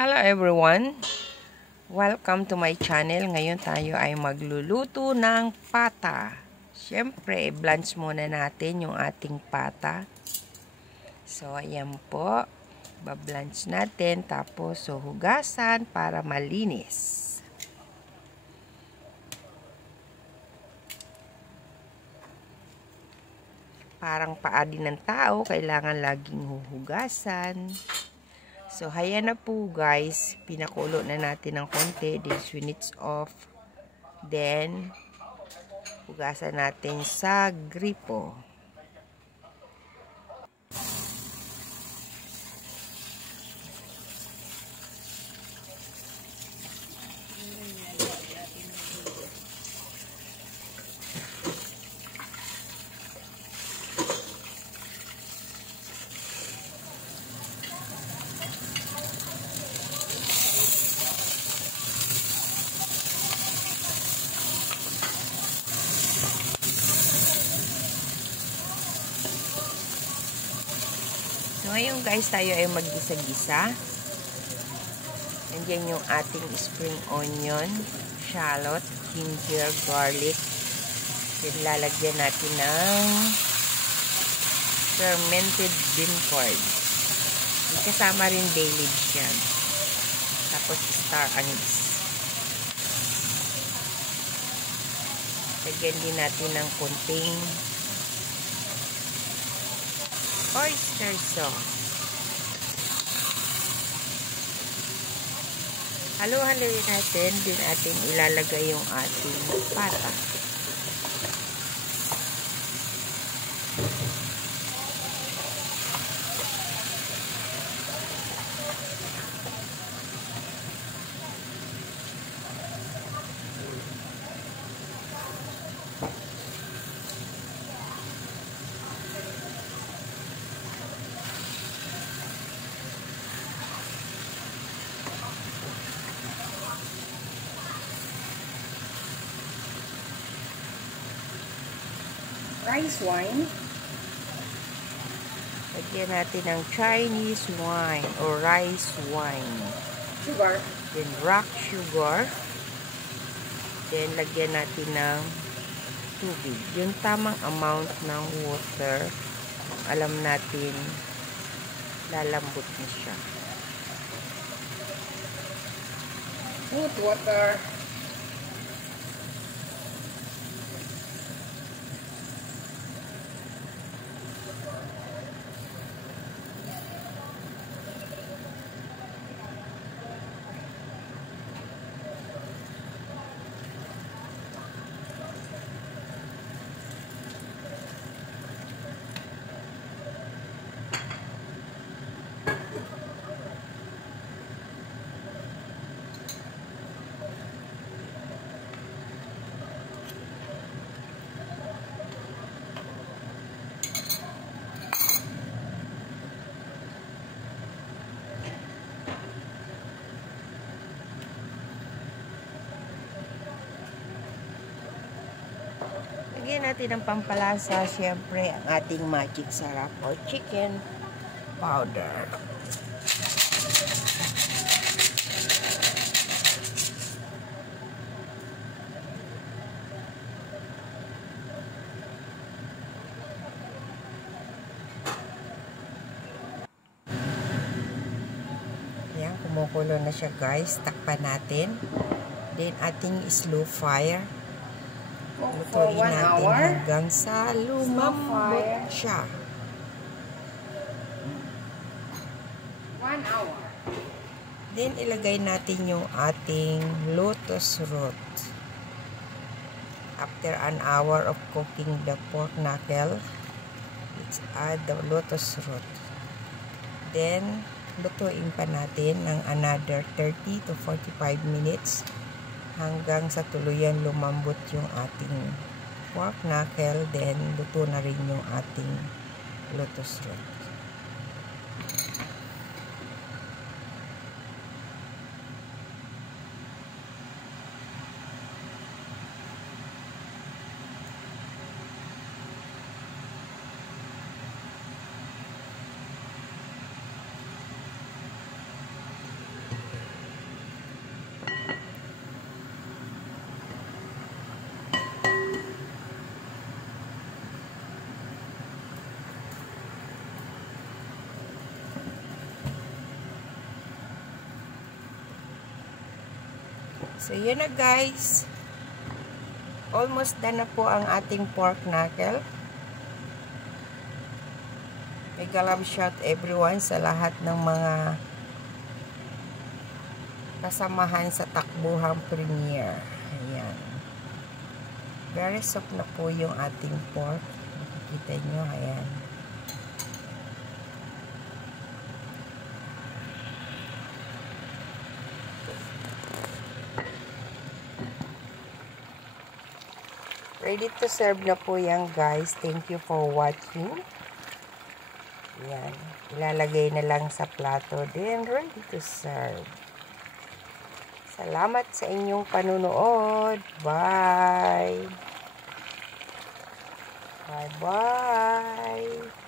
Hello everyone! Welcome to my channel. Ngayon tayo ay magluluto ng pata. Siyempre, blanch muna natin yung ating pata. So, ayan po. Bablanch natin. Tapos, hugasan para malinis. Parang paa din ng tao, kailangan laging huhugasan. So, ayan na po guys. Pinakulo na natin ng konti. Then, switch off. Then, hugasan natin sa gripo. So, ngayon guys, tayo ay maggisa-gisa. Nandiyan yung ating spring onion, shallot, ginger, garlic. Then, lalagyan natin ng fermented bean curd. Kasama rin bay leaves yan. Tapos, star anise. Lagyan din natin ng konting oyster sauce. Halo-haloyin natin. Din atin ilalagay yung ating pata. Rice wine. Lagyan natin ng Chinese wine or rice wine. Sugar. Then rock sugar. Then lagyan natin ng tubig. Yung tamang amount ng water. Alam natin lalambot na siya. Smooth water. Lagyan natin ng pampalasa, syempre, ang ating magic sarap or chicken powder. Ayan, kumukulo na siya guys. Takpan natin. Then, ating slow fire. Lutuin natin hanggang sa lumambot siya. 1 hour. Then, ilagay natin yung ating lotus root. After an hour of cooking the pork knuckle, let's add the lotus root. Then, lutuin pa natin ng another 30 to 45 minutes hanggang sa tuluyan lumambot yung ating pork knuckle. Then, luto na rin yung ating lotus root. So, yun na guys. Almost done na po ang ating pork knuckle. Mega love shout everyone sa lahat ng mga kasamahan sa takbuhang premiere. Ayan. Very soft na po yung ating pork. Makikita nyo, ayan. Ready to serve na po yan guys. Thank you for watching. Yan. Ilalagay na lang sa plato. Then ready to serve. Salamat sa inyong panunood. Bye. Bye-bye.